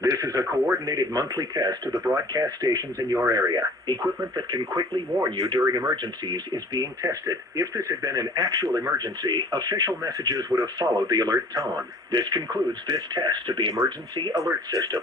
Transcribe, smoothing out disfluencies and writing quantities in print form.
This is a coordinated monthly test to the broadcast stations in your area. Equipment that can quickly warn you during emergencies is being tested. If this had been an actual emergency, official messages would have followed the alert tone. This concludes this test of the emergency alert system.